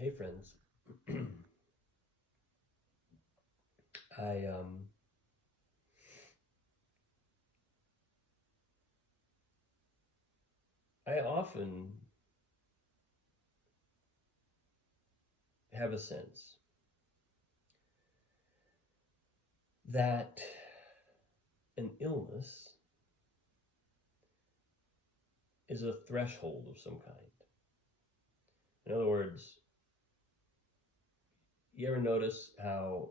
Hey friends. I um I often have a sense that an illness is a threshold of some kind. In other words, you ever notice how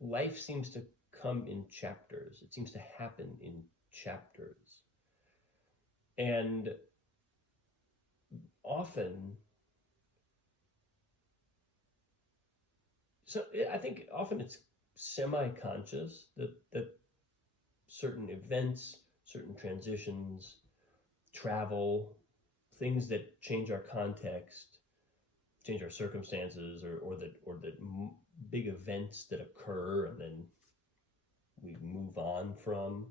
life seems to come in chapters? It seems to happen in chapters. And often, so I think often it's semi-conscious that certain events, certain transitions, travel, things that change our context, change our circumstances, or that big events that occur and then we move on from.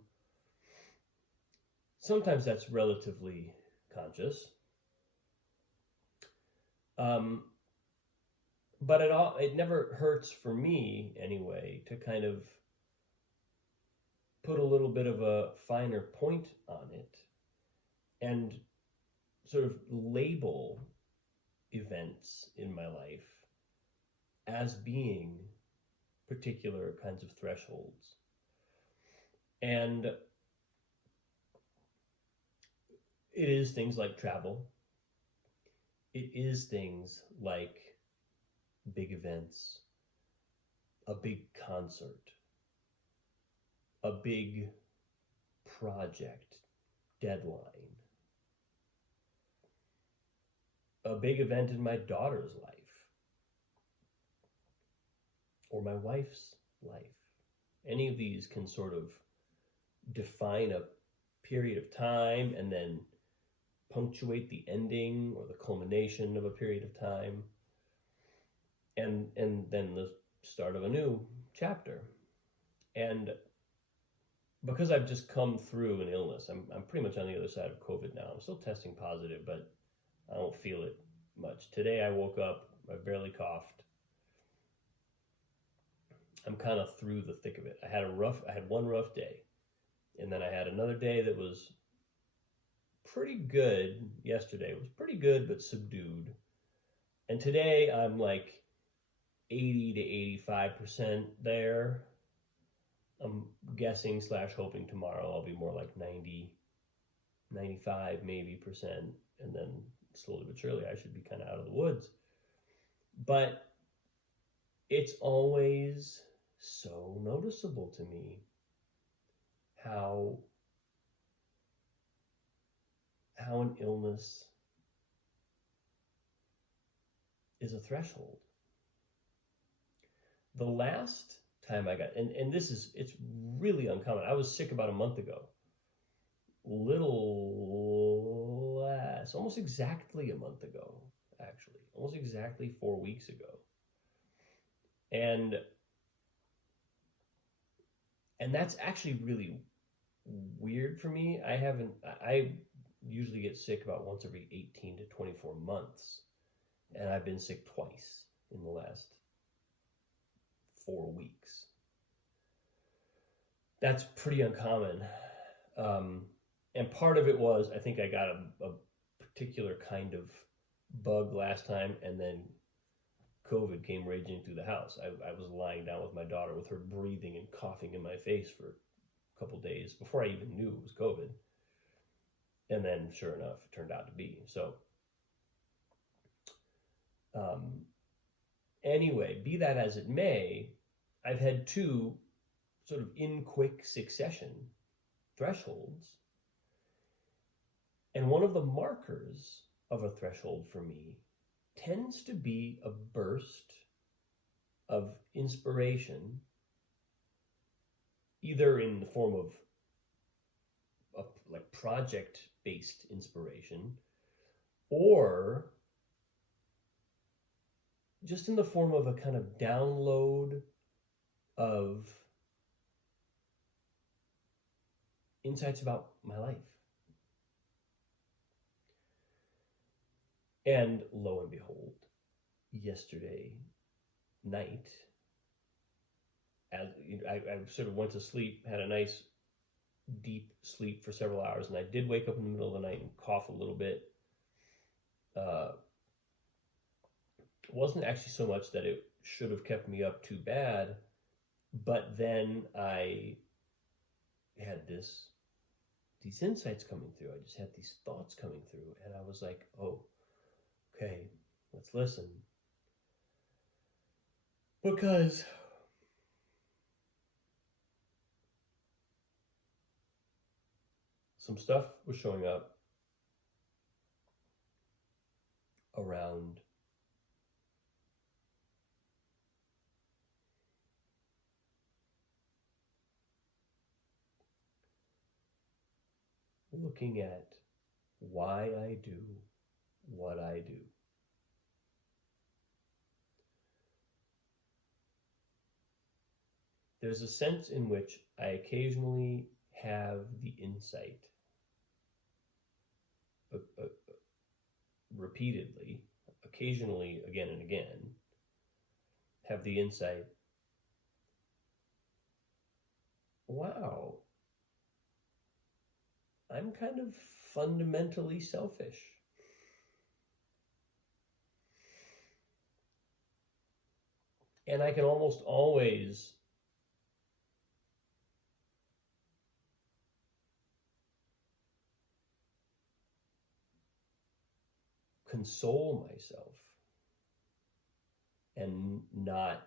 Sometimes that's relatively conscious, um, but it never hurts for me anyway to kind of put a little bit of a finer point on it and sort of label events in my life as being particular kinds of thresholds. And it is things like travel. It is things like big events, a big concert, a big project deadline, a big event in my daughter's life or my wife's life. Any of these can sort of define a period of time and then punctuate the ending or the culmination of a period of time, and then the start of a new chapter. And because I've just come through an illness, I'm pretty much on the other side of COVID now. I'm still testing positive, but I don't feel it much. Today I woke up, I barely coughed. I'm kind of through the thick of it. I had one rough day, and then I had another day that was pretty good. Yesterday was pretty good but subdued. And today I'm like 80 to 85% there. I'm guessing slash hoping tomorrow I'll be more like 90, 95 maybe percent, and then slowly but surely I should be kind of out of the woods. But it's always so noticeable to me how an illness is a threshold. The last time I got, and it's really uncommon. I was sick about a month ago. Little less, almost exactly a month ago, actually. Almost exactly 4 weeks ago. And that's actually really weird for me. I usually get sick about once every 18 to 24 months. And I've been sick twice in the last 4 weeks. That's pretty uncommon. And part of it was I think I got a particular kind of bug last time, and then COVID came raging through the house. I was lying down with my daughter with her breathing and coughing in my face for a couple days before I even knew it was COVID. And then, sure enough, it turned out to be. So, anyway, be that as it may, I've had two sort of in quick succession thresholds. And one of the markers of a threshold for me tends to be a burst of inspiration, either in the form of like project-based inspiration, or just in the form of a kind of download of insights about my life. And lo and behold, yesterday night, as I sort of went to sleep, had a nice deep sleep for several hours, and I did wake up in the middle of the night and cough a little bit. It wasn't actually so much that it should have kept me up too bad, but then I had these insights coming through. I just had these thoughts coming through, and I was like, oh, okay, let's listen. Because some stuff was showing up around looking at why I do what I do. There's a sense in which I occasionally have the insight, repeatedly, occasionally, again and again, have the insight, wow, I'm kind of fundamentally selfish. And I can almost always console myself and not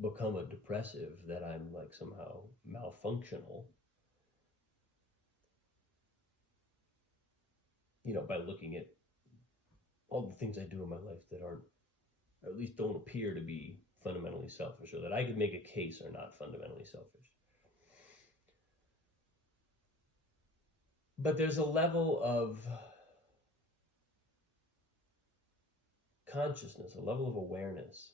become a depressive that I'm like somehow malfunctional, by looking at all the things I do in my life that aren't, or at least don't appear to be fundamentally selfish, or that I could make a case are not fundamentally selfish. But there's a level of consciousness, a level of awareness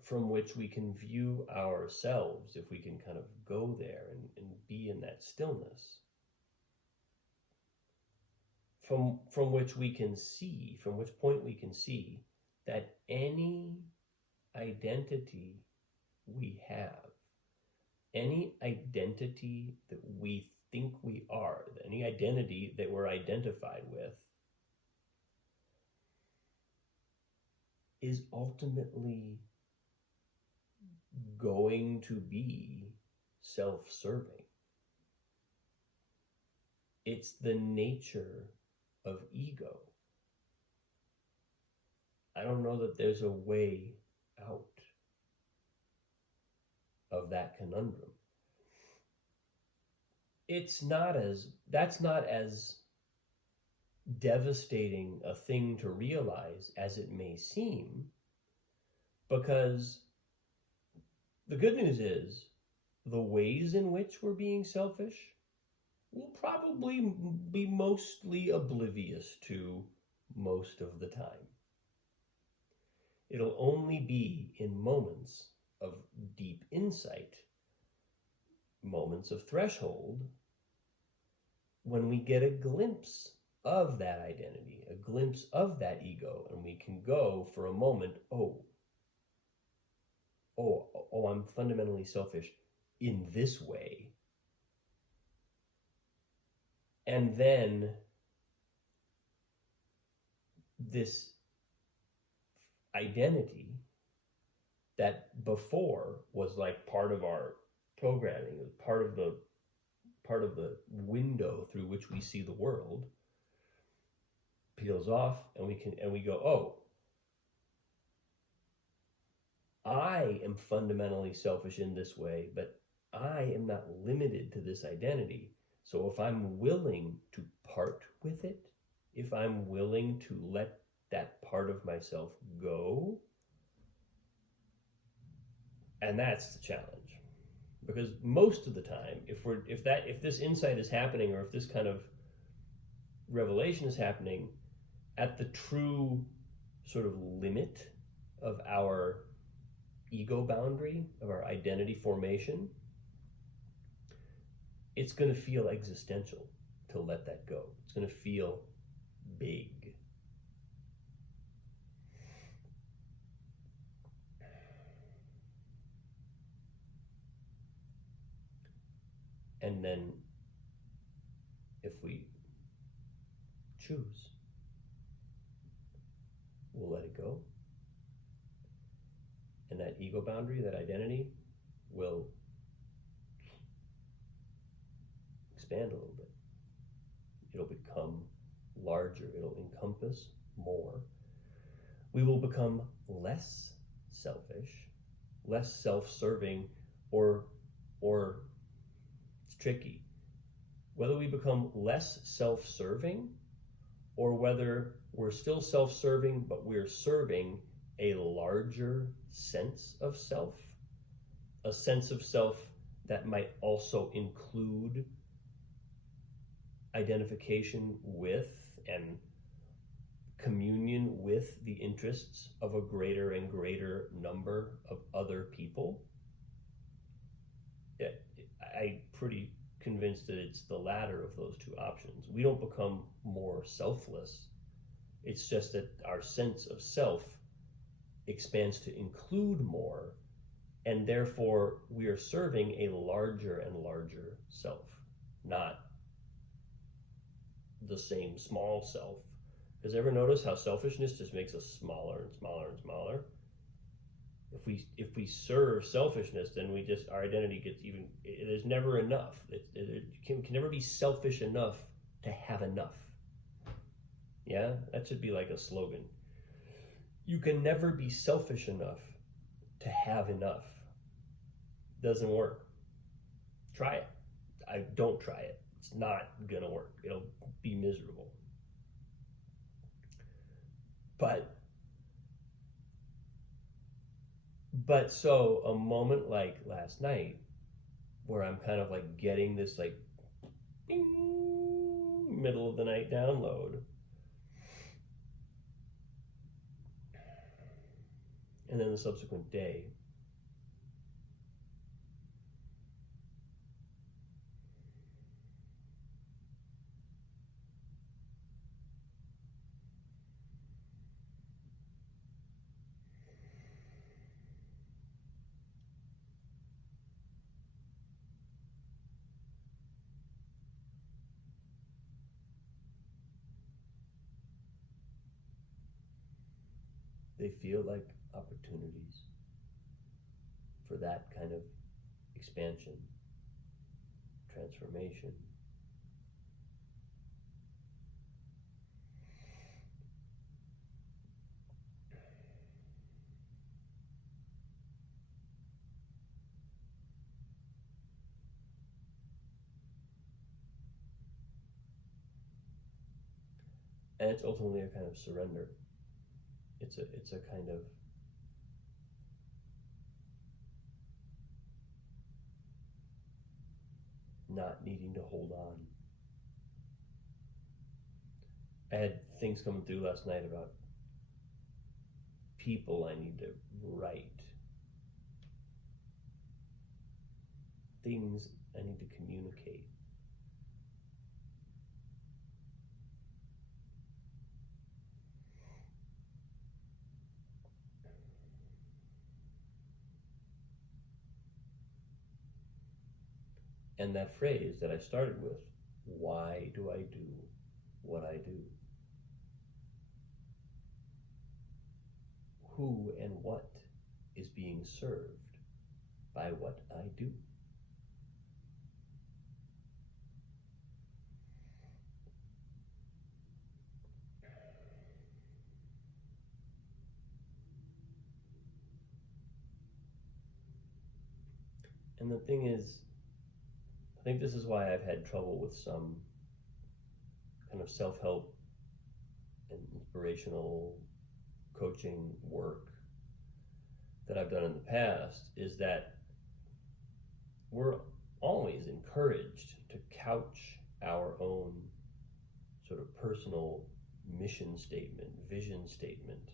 from which we can view ourselves, if we can kind of go there and be in that stillness, from which we can see, from which point we can see that any identity we have, any identity that we think we are, any identity that we're identified with, is ultimately going to be self-serving. It's the nature of ego. I don't know that there's a way out of that conundrum. That's not as devastating a thing to realize as it may seem, because the good news is the ways in which we're being selfish will probably be mostly oblivious to most of the time. It'll only be in moments of deep insight, moments of threshold, when we get a glimpse of that identity, a glimpse of that ego, and we can go for a moment, oh, I'm fundamentally selfish in this way. And then this identity that before was like part of our programming, part of the window through which we see the world, peels off, and we go, oh, I am fundamentally selfish in this way, but I am not limited to this identity. So if I'm willing to part with it, if I'm willing to let that part of myself go, and that's the challenge. Because most of the time, if this insight is happening, or if this kind of revelation is happening at the true sort of limit of our ego boundary, of our identity formation, it's going to feel existential to let that go. It's going to feel big. And then if we choose, we'll let it go. And that ego boundary, that identity, will expand a little bit. It'll become larger. It'll encompass more. We will become less selfish, less self-serving, or it's tricky. Whether we become less self-serving or whether we're still self-serving but we're serving a larger sense of self, a sense of self that might also include identification with and communion with the interests of a greater and greater number of other people. I'm pretty convinced that it's the latter of those two options. We don't become more selfless. It's just that our sense of self expands to include more, and therefore we are serving a larger and larger self, not the same small self. Because ever notice how selfishness just makes us smaller and smaller and smaller? If we serve selfishness, then our identity gets even. There's never enough. It can never be selfish enough to have enough. Yeah, that should be like a slogan. You can never be selfish enough to have enough. Doesn't work. Try it. Don't try it. It's not gonna work. It'll be miserable. But so a moment like last night, where I'm kind of like getting this like bing, middle of the night download, and then the subsequent day, they feel like opportunities for that kind of expansion, transformation. And it's ultimately a kind of surrender. It's a kind of not needing to hold on. I had things coming through last night about people I need to write, things I need to communicate. And that phrase that I started with, why do I do what I do? Who and what is being served by what I do? And the thing is, I think this is why I've had trouble with some kind of self-help and inspirational coaching work that I've done in the past, is that we're always encouraged to couch our own sort of personal mission statement, vision statement,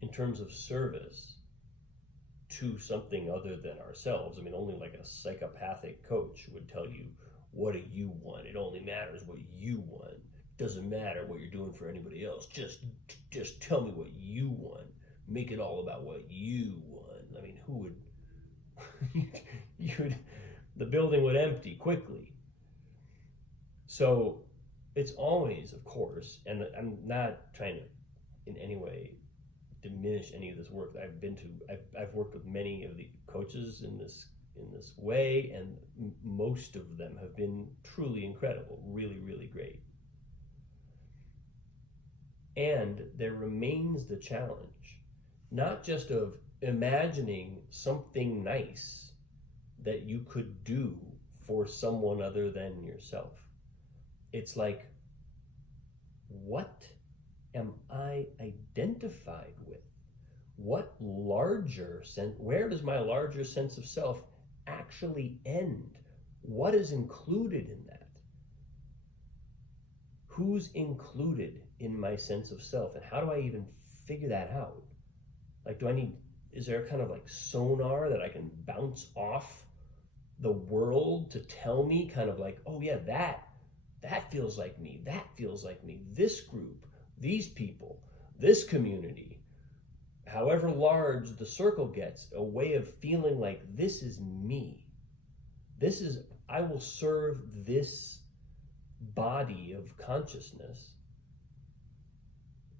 in terms of service to something other than ourselves. I mean, only like a psychopathic coach would tell you what do you want? It only matters what you want. Doesn't matter what you're doing for anybody else. Just tell me what you want. Make it all about what you want. I mean, who would you would the building would empty quickly. So it's always, of course, and I'm not trying to in any way diminish any of this work that I've been to. I've worked with many of the coaches in this way, and most of them have been truly incredible, really, really great. And there remains the challenge, not just of imagining something nice that you could do for someone other than yourself. It's like, what am I identified with? What larger sense, where does my larger sense of self actually end? What is included in that? Who's included in my sense of self? And how do I even figure that out? Like, is there a kind of like sonar that I can bounce off the world to tell me kind of like, oh yeah, that feels like me, that feels like me, this group, these people, this community, however large the circle gets, a way of feeling like this is me. I will serve this body of consciousness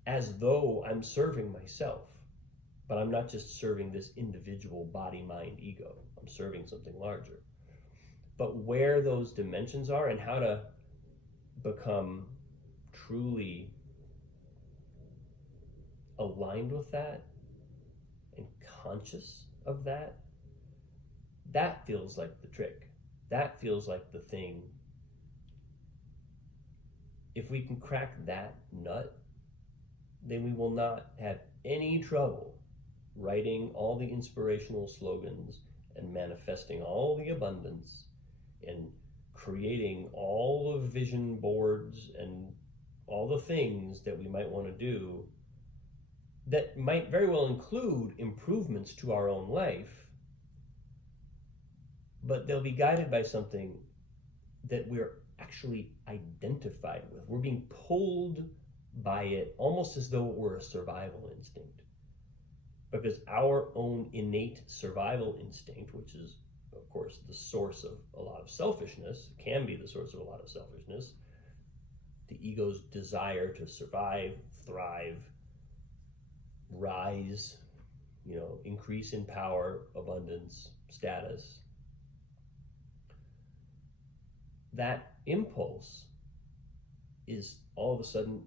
as though I'm serving myself. But I'm not just serving this individual body, mind, ego. I'm serving something larger. But where those dimensions are and how to become truly aligned with that and conscious of that, that feels like the trick. That feels like the thing. If we can crack that nut, then we will not have any trouble writing all the inspirational slogans and manifesting all the abundance and creating all the vision boards and all the things that we might want to do that might very well include improvements to our own life, but they'll be guided by something that we're actually identified with. We're being pulled by it almost as though it were a survival instinct. Because our own innate survival instinct, which is, of course, the source of a lot of selfishness, can be the source of a lot of selfishness, the ego's desire to survive, thrive, rise, increase in power, abundance, status. That impulse is all of a sudden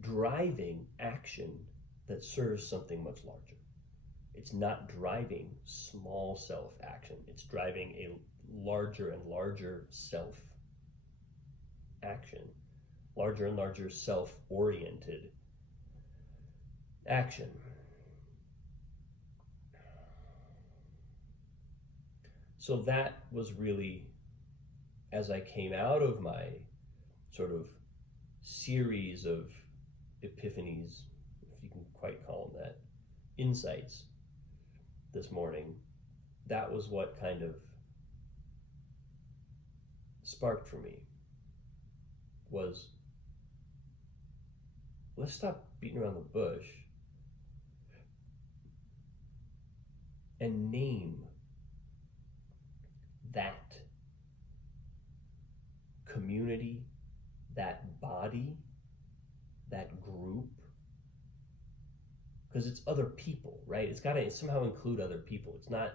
driving action that serves something much larger. It's not driving small self action. It's driving a larger and larger self action, larger and larger self-oriented action. So that was really, as I came out of my sort of series of epiphanies, if you can quite call them that, insights this morning, that was what kind of sparked for me, was let's stop beating around the bush and name that community, that body, that group, because it's other people, right? It's got to somehow include other people. It's not,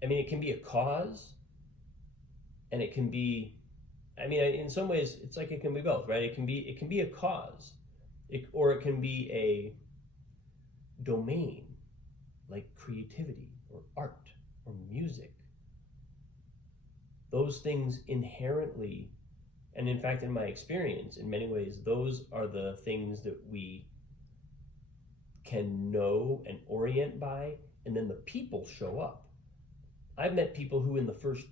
it can be a cause, and it can be, in some ways, it's like it can be both, right? It can be a cause, or it can be a domain, like creativity or art or music. Those things inherently, and in fact, in my experience, in many ways, those are the things that we can know and orient by, and then the people show up. I've met people who in the first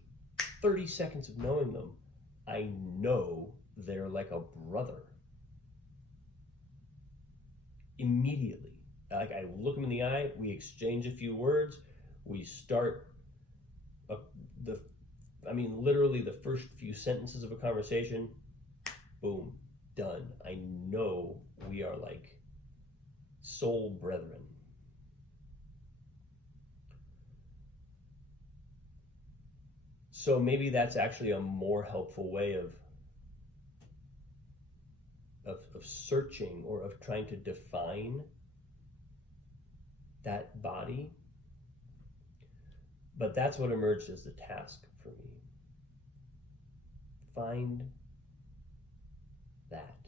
30 seconds of knowing them, I know they're like a brother. Immediately. Like, I look them in the eye, we exchange a few words, we start a, the I mean, literally the first few sentences of a conversation, boom, done. I know we are like soul brethren. So maybe that's actually a more helpful way of searching or of trying to define that body. But that's what emerged as the task for me. Find that.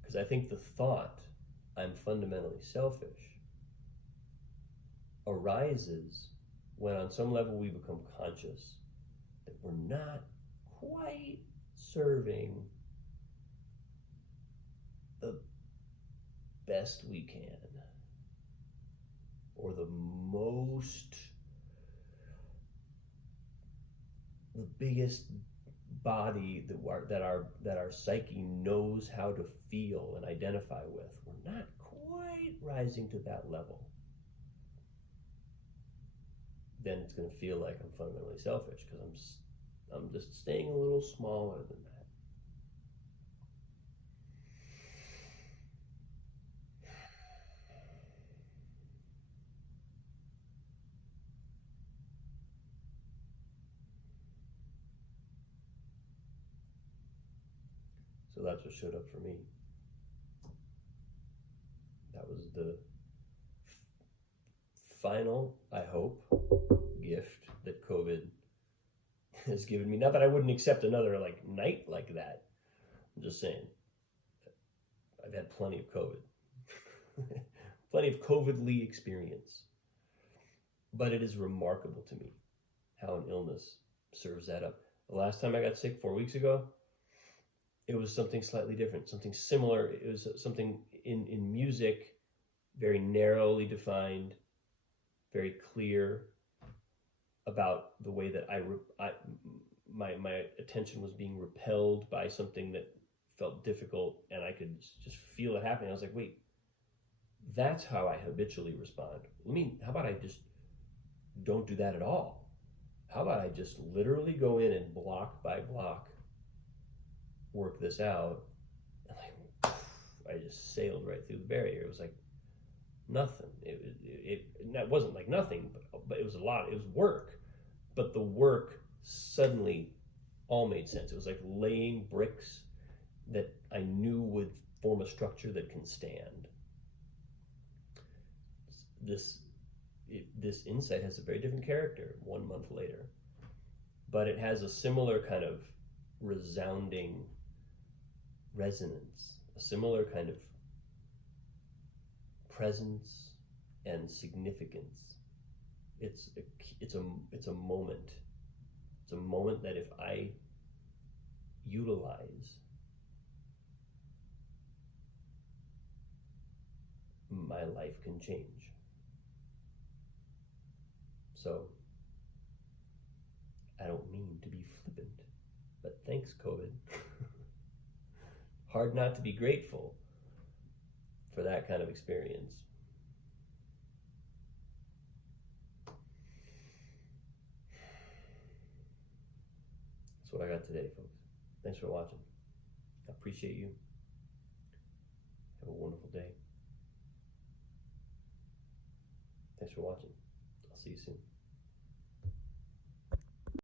Because I think the thought, I'm fundamentally selfish, arises when on some level we become conscious that we're not quite serving the best we can, or the biggest body that our psyche knows how to feel and identify with. We're not quite rising to that level. Then it's going to feel like I'm fundamentally selfish because I'm just staying a little smaller than that. So that's what showed up for me. That was the final, I hope, gift that COVID has given me. Not that I wouldn't accept another like night like that. I'm just saying, I've had plenty of COVID, plenty of COVID-ly experience. But it is remarkable to me how an illness serves that up. The last time I got sick 4 weeks ago, it was something slightly different, something similar. It was something in music, very narrowly defined, very clear about the way that my attention was being repelled by something that felt difficult, and I could just feel it happening. I was like, wait, that's how I habitually respond. How about I just don't do that at all? How about I just literally go in and block by block work this out? And I just sailed right through the barrier. It was like nothing. It wasn't like nothing, but it was a lot. It was work, but the work suddenly all made sense. It was like laying bricks that I knew would form a structure that can stand. This insight has a very different character 1 month later, but it has a similar kind of resounding resonance, a similar kind of presence and significance. It's a moment. It's a moment that if I utilize, my life can change. So I don't mean to be flippant, but thanks, COVID. Hard not to be grateful for that kind of experience. That's what I got today, folks. Thanks for watching. I appreciate you. Have a wonderful day. Thanks for watching. I'll see you soon.